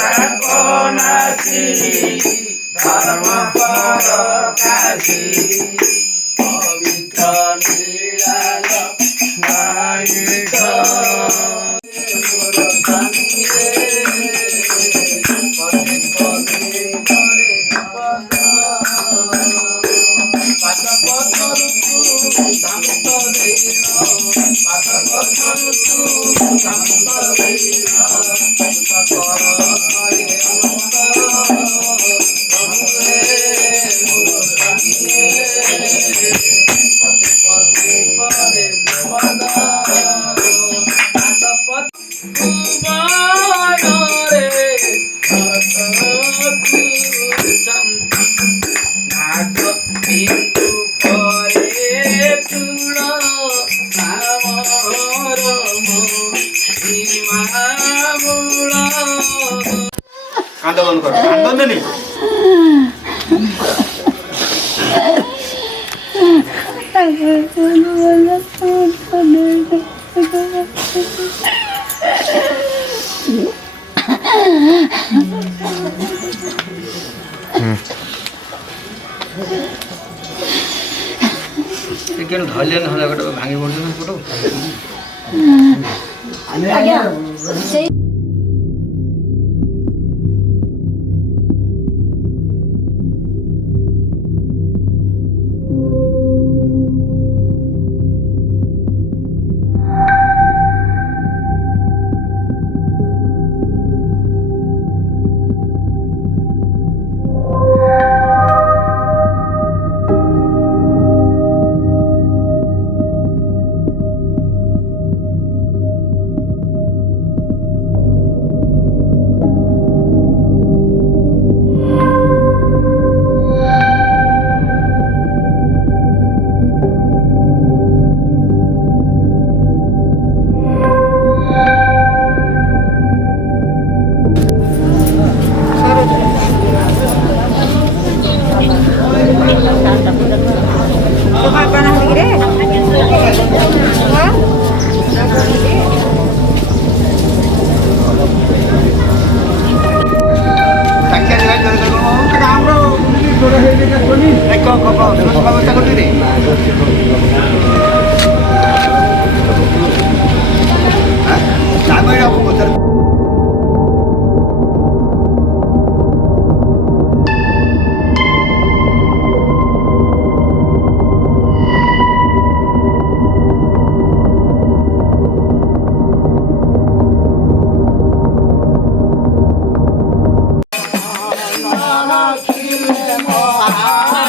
পাপনাশী ধর্ম পরকাশী পবিত্র নীলাল নায়ক సంపదైన సంపదైన సంపదైన কেন ধরলেন হলে ভাঙি পড়ছে না ফটো ah,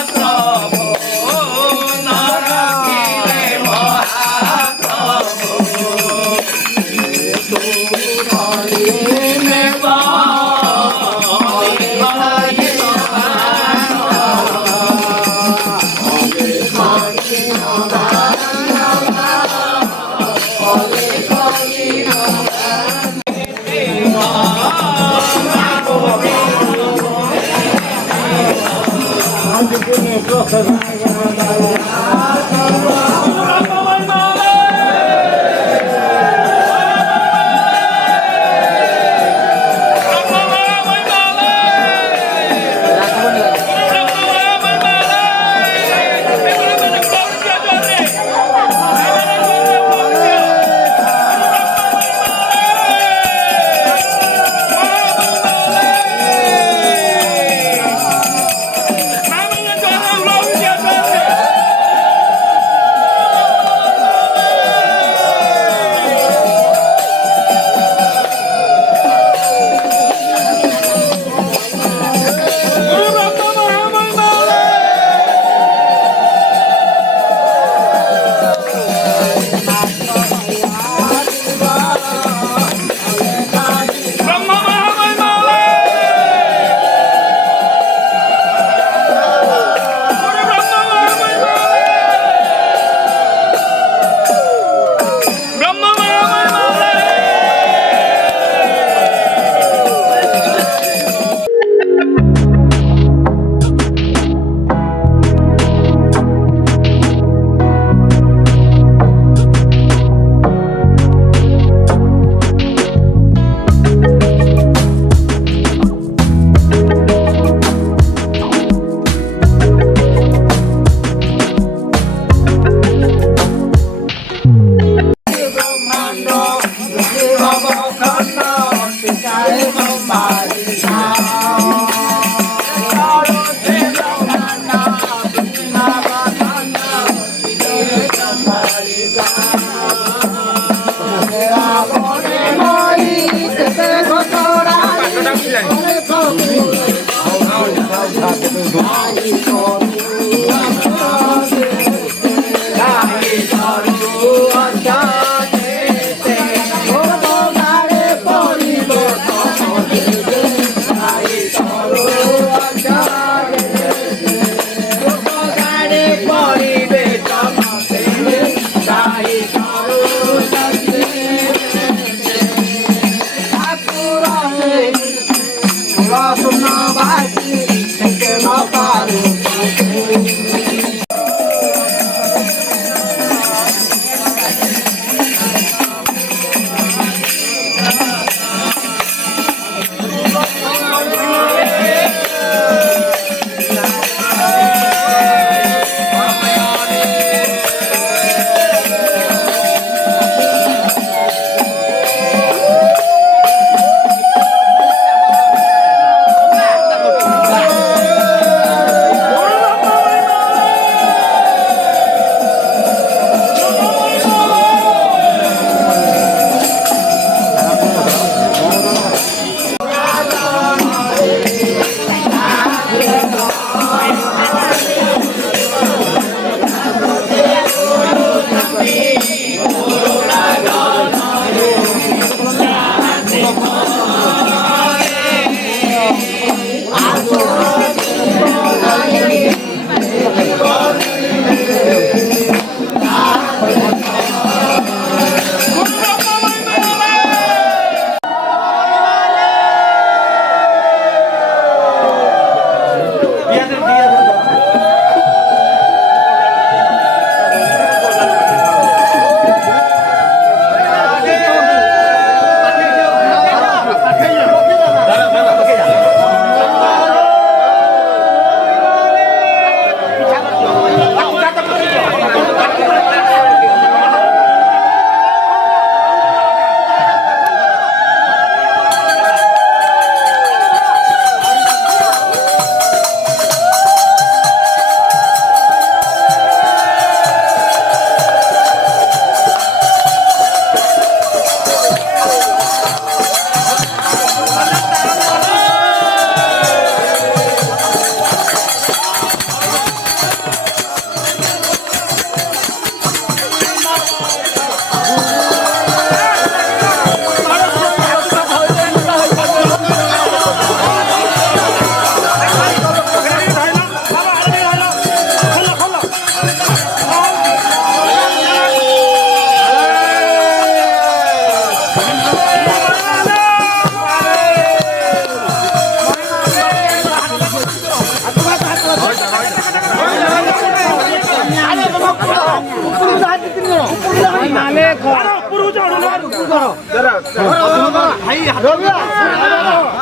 여기야!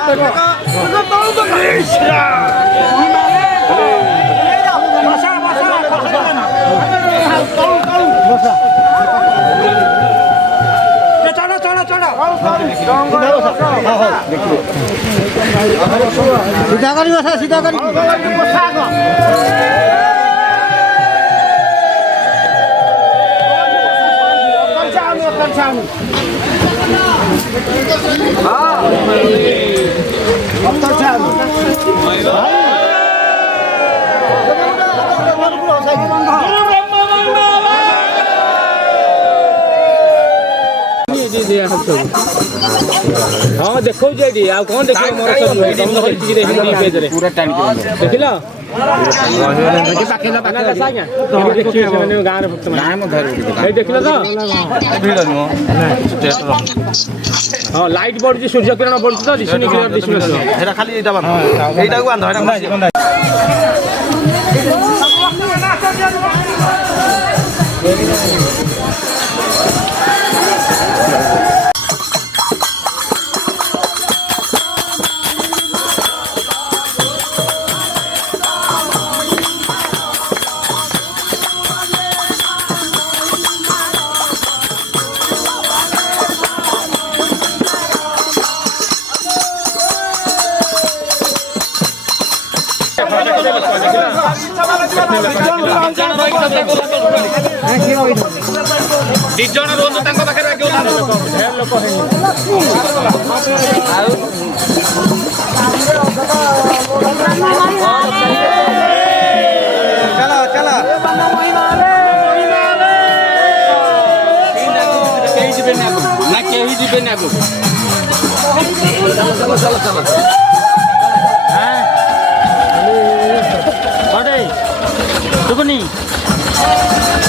떨어져! सीधा करी बसा सीधा करी हाँ ହଁ ଦେଖଉଛି ଏଠି ଆଉ କ'ଣ ଦେଖିବ ମୋର ଧରିକି ଦେଖିଲି ପେଜ୍ରେ ଦେଖିଲ ଗାଁରେ ଭକ୍ତ ଦେଖିଲ ତ ହଁ ଲାଇଟ୍ ପଡ଼ୁଛି ସୂର୍ଯ୍ୟ କିରଣ ପଡ଼ୁଛି ତ ଦିଶୁନି Thank you. ଦିଜଣ ରୁହନ୍ତୁ ତାଙ୍କ ପାଖରେ ଆଉ ଚାଲ ଚାଲ କେହି ଯିବେନି ଆଗକୁ ନା କେହି ଯିବେନି ଆଗକୁ ଚାଲ ଚାଲ ଚାଲ Toninho.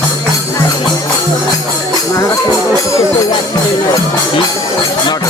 না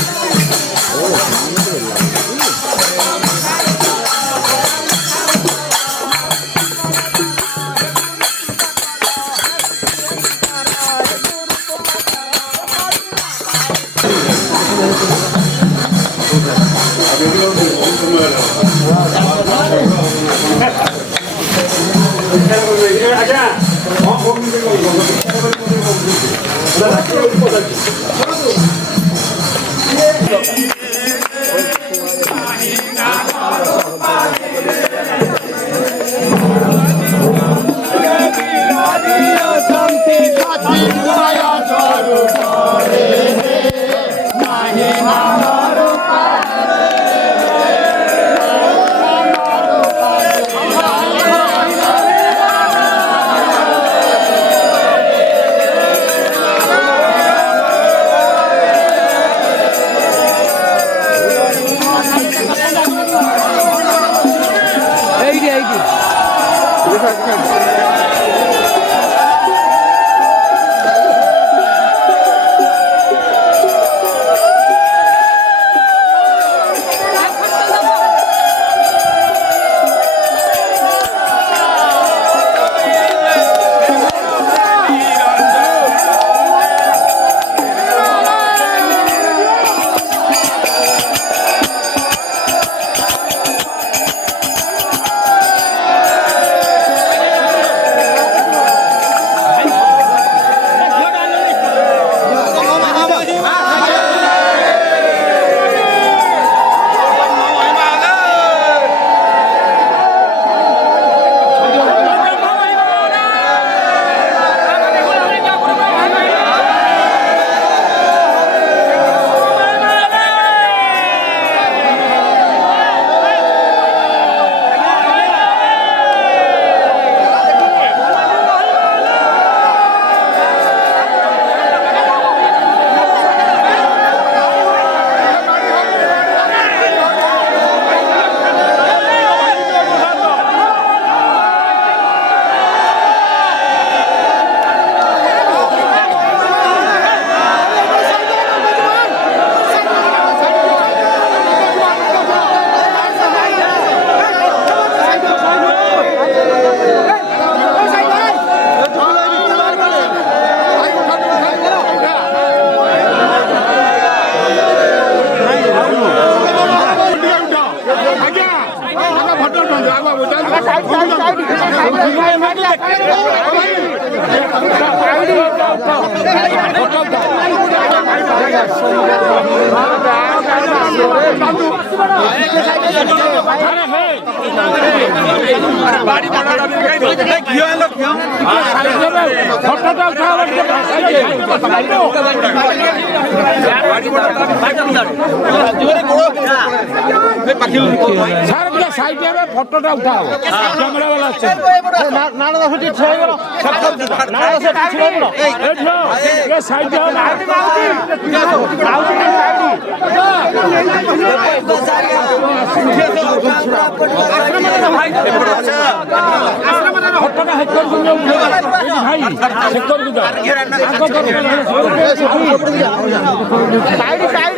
হ্যাঁ, ক্যামেরা উঠাও ক্যামেরা वाला আছে নানা দা ছুটি ছয় গেল নানা দা ছুটি ছয় গেল এই নো এ সাইড দাও না সাইড সাইড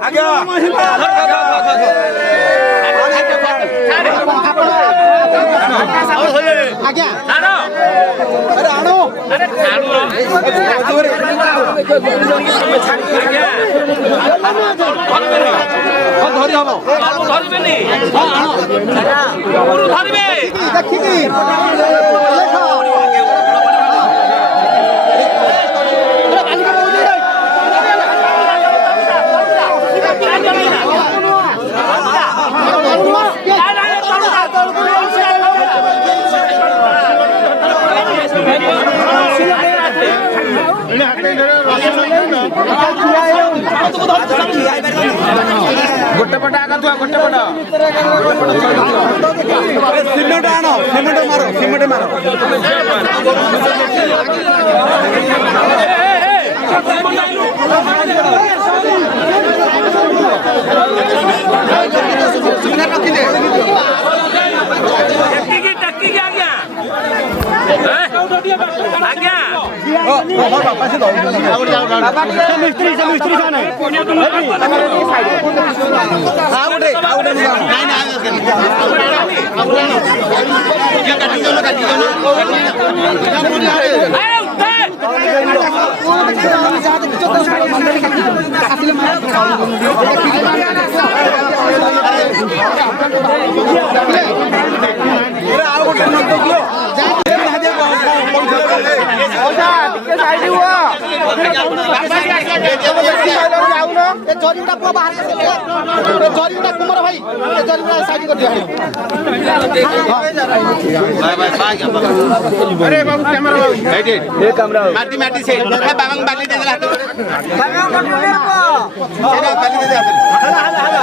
ধরি হব ধরবেনি ধরবে ଗୋଟେ ପଟେ ଆଗ ଥୁଆ ଗୋଟେ ପଟ ସିମେଣ୍ଟ ଆଣ ସିମେଣ୍ଟ ମାର ସିମେଣ୍ଟ ମାର ଟକିଲେ ଟକିକି ଆଜ୍ଞା আর জরিটা পুরো বাহারে জরিটা কুমার ভাই জরিটা সাইড করে দিয়া আরে বাবু ক্যামেরা বাবু এ ক্যামেরা মাটি মাটি সেই বাবাং বালি দে দিলা বাবাং বালি দে দিলা হালা হালা হালা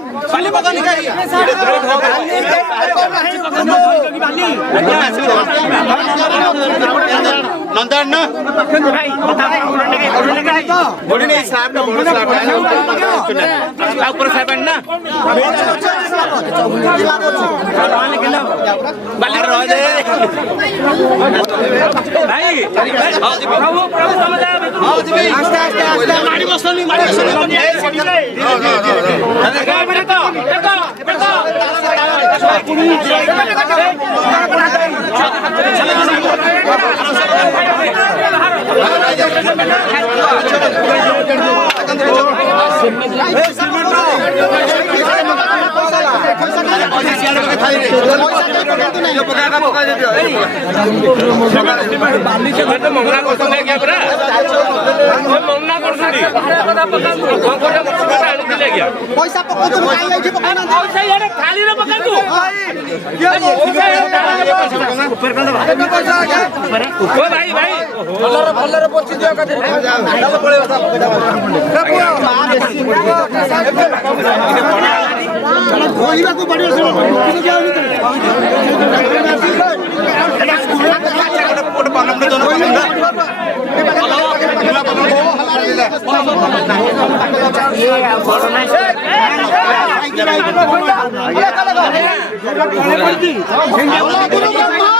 खाली पता नहीं कही नहीं নন্দান্ন উপরে সাহেবেন না ভাই আস্তে আস্তে আস্তে মারি বসলি মারি ছেলে ମଙ୍ଗନା ଭଲରେ ଭଲରେ ପଚି କହିବାକୁ ପଡ଼ିବ ସେ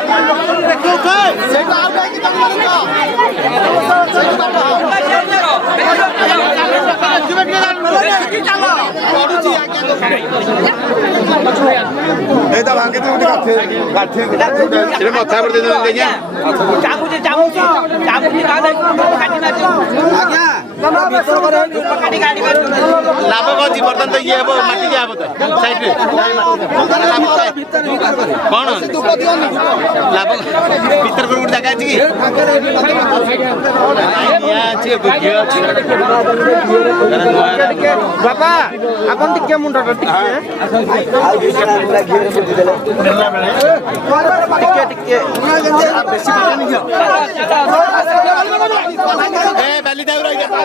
এটা ভাঙে তুমি উঠে কাছে কাছে এটা মাথা করে দিন দেখে চামুচে চামুচে চামুচে কাছে কাছে না আচ্ছা। লাভ কছি বর্তমান তো ইয়ে হব মাটি দিয়া হব সাইডে কোন লাভ ভিতর করে গোটে জায়গা আছে কি বাবা আপন টিকে মুন্ডটা টিকে বেশি বালি দেউ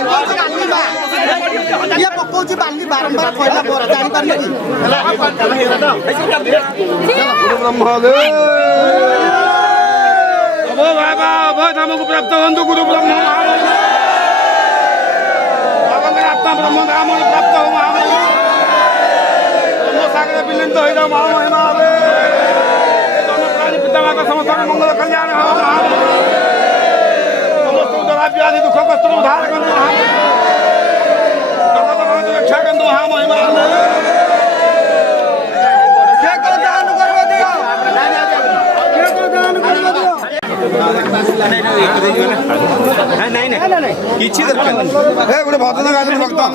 ଇଏ ପକଉଛି ବାଲି ବାରମ୍ବାର କହିଲା ପରେ ଜାଣିପାରିଲେ କି ଅଭୟଧାମକୁ ପ୍ରାପ୍ତ ହୁଅନ୍ତୁ ଗୁରୁ ବ୍ରହ୍ମ ଆତ୍ମା ବ୍ରହ୍ମ ଧାମ ପ୍ରାପ୍ତ ହଉ ସାଗରେ ବିଲୀନ ହୋଇଯାଉ ମହାମହିମା ହେବେ ପ୍ରାଣୀ ପିତାମାତା ସମସ୍ତଙ୍କ ମଙ୍ଗଳ କଲ୍ୟାଣ ହଉ व्याधि दुख कष्ट उद्धार कंदो हा रक्षा कंदो हा महिमा ఇచ్చి దొరకాలి ఇప్పుడు భద్రంగా కాదు భక్తం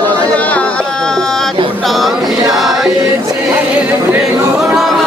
হয়েছে